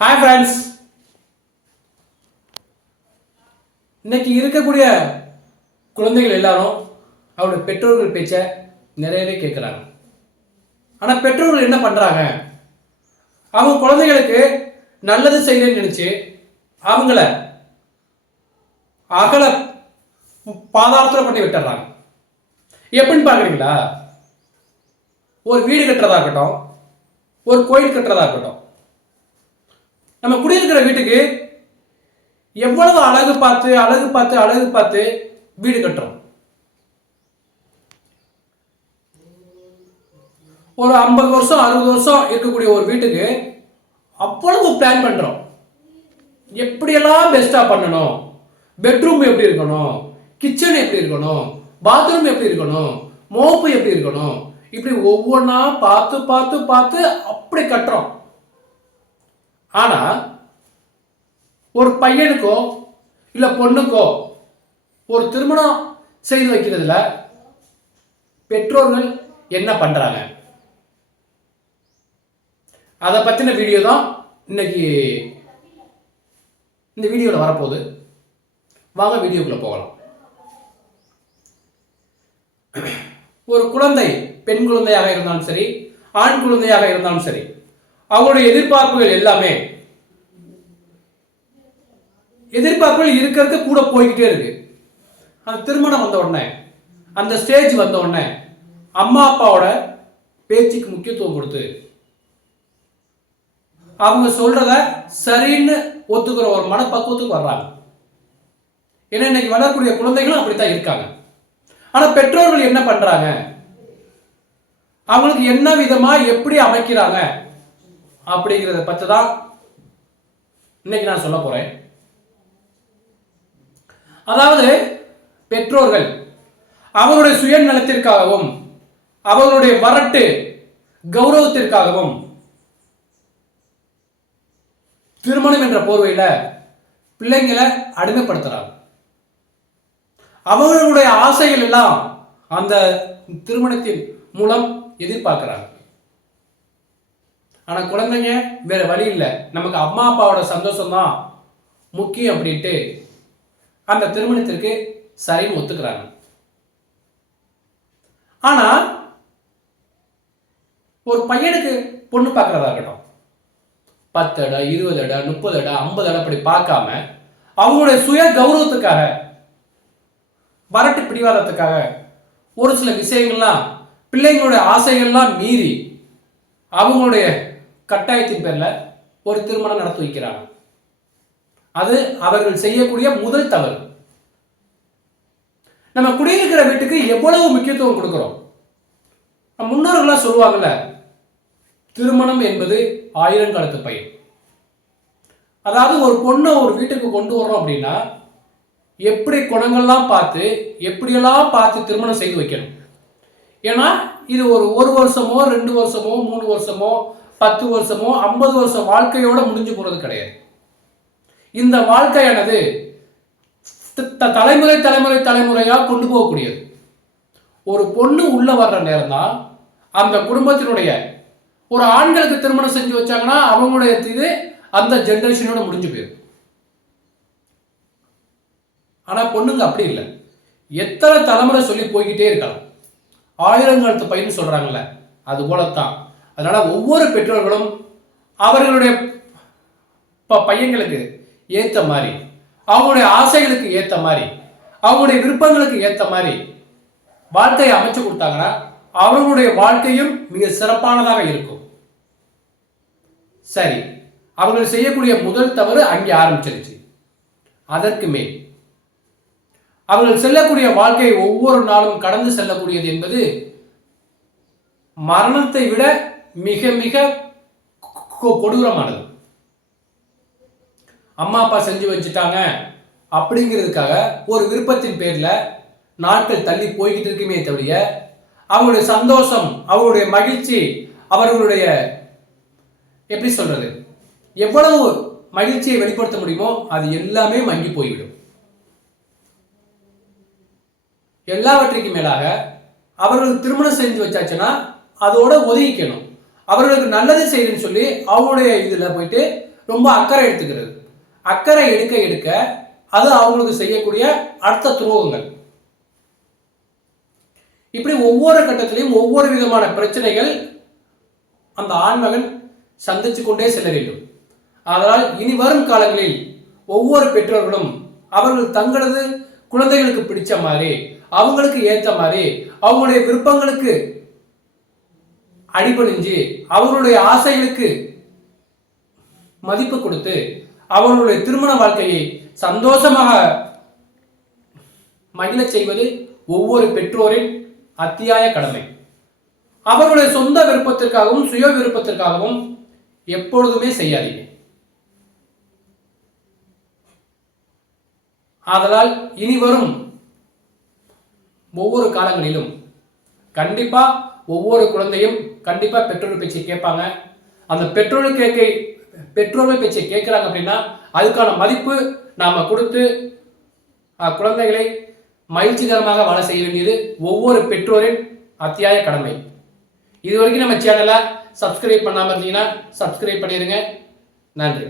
Hi friends, இன்னைக்கு இருக்கக்கூடிய குழந்தைகள் எல்லாரும் அவருடைய பெற்றோர்கள் பேச்சை நிறையவே கேட்குறாங்க. ஆனால் பெற்றோர்கள் என்ன பண்ணுறாங்க? அவங்க குழந்தைகளுக்கு நல்லது செய்யணும்னு நினச்சி அவங்கள அகல பாதாளத்தில் பண்ணி விட்டுறாங்க. எப்படின்னு பார்க்குறீங்களா? ஒரு வீடு கட்டுறதா இருக்கட்டும், ஒரு கோயில் கட்டுறதா இருக்கட்டும், நம்ம குடியிருக்கிற வீட்டுக்கு எவ்வளவு அழகு பார்த்து வீடு கட்டுறோம். ஒரு 50 வருஷம் 60 வருஷம் இருக்கக்கூடிய ஒரு வீட்டுக்கு அவ்வளவு பிளான் பண்றோம். எப்படியெல்லாம் பெஸ்டா பண்ணணும், பெட்ரூம் எப்படி இருக்கணும், கிச்சன் எப்படி இருக்கணும், பாத்ரூம் எப்படி இருக்கணும், மோப்பு எப்படி இருக்கணும், இப்படி ஒவ்வொன்றா பார்த்து பார்த்து பார்த்து அப்படி கட்டுறோம். ஆனா ஒரு பையனுக்கோ இல்ல பொண்ணுக்கோ ஒரு திருமணம் செய்து வைக்கிறதுல பெற்றோர்கள் என்ன பண்றாங்க? அதை பத்தின வீடியோ தான் இன்னைக்கு இந்த வீடியோவில் வரப்போகுது. வாங்க வீடியோக்குள்ள போகலாம். ஒரு குழந்தை பெண் குழந்தையாக இருந்தாலும் சரி, ஆண் குழந்தையாக இருந்தாலும் சரி, அவருடைய எதிர்பார்ப்புகள் எல்லாமே இருக்கிறது கூட போய்கிட்டே இருக்கு. அந்த திருமணம் வந்த உடனே, அந்த ஸ்டேஜ் வந்த உடனே அம்மா அப்பாவோட பேச்சுக்கு முக்கியத்துவம் கொடுத்து அவங்க சொல்றத சரின்னு ஒத்துக்கிற ஒரு மனப்பக்குவத்துக்கு வர்றாங்க. ஏன்னா இன்னைக்கு வளரக்கூடிய குழந்தைகளும் அப்படித்தான் இருக்காங்க. ஆனா பெற்றோர்கள் என்ன பண்றாங்க? அவங்களுக்கு என்ன விதமா எப்படி அமைக்கிறாங்க அப்படிங்கிறத பற்றி தான் இன்னைக்கு நான் சொல்ல போறேன். அதாவது பெற்றோர்கள் அவருடைய சுயநலத்திற்காகவும் அவர்களுடைய வரட்டு கௌரவத்திற்காகவும் திருமணம் என்ற போர்வையில பிள்ளைங்களை அடிமைப்படுத்துறாங்க. அவர்களுடைய ஆசைகள் எல்லாம் அந்த திருமணத்தின் மூலம் எதிர்பார்க்கிறாங்க. ஆனா குழந்தைங்க வேற வழி இல்லை, நமக்கு அம்மா அப்பாவோட சந்தோஷம் தான் முக்கியம் அப்படின்ட்டு அந்த திருமணத்திற்கு சரின்னு ஒத்துக்கிறாங்க. ஆனா ஒரு பையனுக்கு பொண்ணு பார்க்கறதா இருக்கட்டும், 10 இடம் 20 இடம் 30 இடம் 50 இடம் அப்படி பார்க்காம அவங்களுடைய சுய கௌரவத்துக்காக வரட்டு பிடிவாதத்துக்காக ஒரு சில விஷயங்கள்லாம் பிள்ளைங்களுடைய ஆசைகள்லாம் மீறி அவங்களுடைய கட்டாயத்தின் பேர்ல ஒரு திருமணம் நடத்தி வைக்கிறாங்க. அது அவர்கள் செய்யக்கூடிய முதல் தவறு. நம்ம குடியிருக்கிற வீட்டுக்கு எவ்வளவு முக்கியத்துவம் கொடுக்கிறோம். முன்னோர்கள்லாம் சொல்லுவாங்கல்ல, திருமணம் என்பது 1000 காலத்து பயிர். அதாவது ஒரு பொண்ணை ஒரு வீட்டுக்கு கொண்டு வர்றோம் அப்படின்னா எப்படி குணங்கள்லாம் பார்த்து எப்படியெல்லாம் பார்த்து திருமணம் செய்து வைக்கணும். ஏன்னா இது ஒரு வருஷமோ 2 வருஷமோ 3 வருஷமோ 10 வருஷமோ 50 வருஷம் வாழ்க்கையோட முடிஞ்சு போறது கிடையாது. இந்த வாழ்க்கையானது தலைமுறையா கொண்டு போகக்கூடியது. ஒரு பொண்ணு உள்ள வர்ற நேரம் தான் அந்த குடும்பத்தினுடைய ஒரு ஆண்களுக்கு திருமணம் செஞ்சு வச்சாங்கன்னா அவங்களுடைய இது அந்த ஜெனரேஷனோட முடிஞ்சு போயிடும். ஆனா பொண்ணுங்க அப்படி இல்லை, எத்தனை தலைமுறை சொல்லி போய்கிட்டே இருக்கலாம். 1000 காலத்து பையன் சொல்றாங்கல்ல, அது போலத்தான். அதனால ஒவ்வொரு பெற்றோர்களும் அவர்களுடைய பையன்களுக்கு ஏத்த மாதிரி, அவங்களுடைய ஆசைகளுக்கு ஏத்த மாதிரி, அவங்களுடைய விருப்பங்களுக்கு ஏத்த மாதிரி வாழ்க்கையை அமைச்சு கொடுத்தாங்கன்னா அவர்களுடைய வாழ்க்கையும் மிக சிறப்பானதாக இருக்கும். சரி, அவர்கள் செய்யக்கூடிய முதல் தவறு அங்கே ஆரம்பிச்சிருச்சு. அதற்கு மேல் அவர்கள் செல்லக்கூடிய வாழ்க்கை ஒவ்வொரு நாளும் கடந்து செல்லக்கூடியது என்பது மரணத்தை விட மிக மிக கொடூரமானது. அம்மா அப்பா செஞ்சு வச்சுட்டாங்க அப்படிங்கிறதுக்காக ஒரு விருப்பத்தின் பேர்ல நாட்கள் தள்ளி போய்கிட்டு இருக்குமே தவிர அவங்களுடைய சந்தோஷம், அவங்களுடைய மகிழ்ச்சி, அவர்களுடைய எப்படி சொல்றது, எவ்வளவு மகிழ்ச்சியை வெளிப்படுத்த முடியுமோ அது எல்லாமே மங்கி போய்விடும். எல்லாவற்றுக்கும் மேலாக அவர்களுக்கு திருமணம் செஞ்சு வச்சாச்சுன்னா அதோட ஒதுக்கிக்கணும். அவர்களுக்கு நல்லது செய்யுதுன்னு சொல்லி அவங்களுடைய இதுல போயிட்டு ரொம்ப அக்கறை எடுத்துக்கிறது. அக்கறை எடுக்க எடுக்க அது அவங்களுக்கு செய்யக்கூடிய அடுத்த துரோகங்கள். இப்படி ஒவ்வொரு கட்டத்திலையும் ஒவ்வொரு விதமான பிரச்சனைகள் அந்த ஆண்மகன் சந்திச்சு கொண்டே செல்ல வேண்டும். அதனால் இனி வரும் காலங்களில் ஒவ்வொரு பெற்றோர்களும் அவர்கள் தங்களது குழந்தைகளுக்கு பிடிச்ச மாதிரி, அவங்களுக்கு ஏற்ற மாதிரி, அவங்களுடைய விருப்பங்களுக்கு அடிபணிஞ்சு, அவர்களுடைய ஆசைகளுக்கு மதிப்பு கொடுத்து, அவர்களுடைய திருமண வாழ்க்கையை சந்தோஷமாக மகிழ செய்வது ஒவ்வொரு பெற்றோரின் அத்தியாய கடமை. அவர்களுடைய சொந்த விருப்பத்திற்காகவும் சுய விருப்பத்திற்காகவும் எப்பொழுதுமே செய்யாதீங்க. ஆதலால் இனி வரும் ஒவ்வொரு காலங்களிலும் கண்டிப்பா ஒவ்வொரு குழந்தையும் கண்டிப்பா பெற்றோர் பேச்சை கேட்பாங்க. அந்த பெற்றோர்கள் பேச்சை கேட்கிறாங்க அப்படின்னா அதுக்கான மதிப்பு நாம கொடுத்து குழந்தைகளை மகிழ்ச்சிகரமாக வாழ செய்ய வேண்டியது ஒவ்வொரு பெற்றோரின் அத்தியாய கடமை. இது வரைக்கும் நம்ம சேனலை சப்ஸ்கிரைப் பண்ணாம இருந்தீங்கன்னா சப்ஸ்கிரைப் பண்ணிருங்க. நன்றி.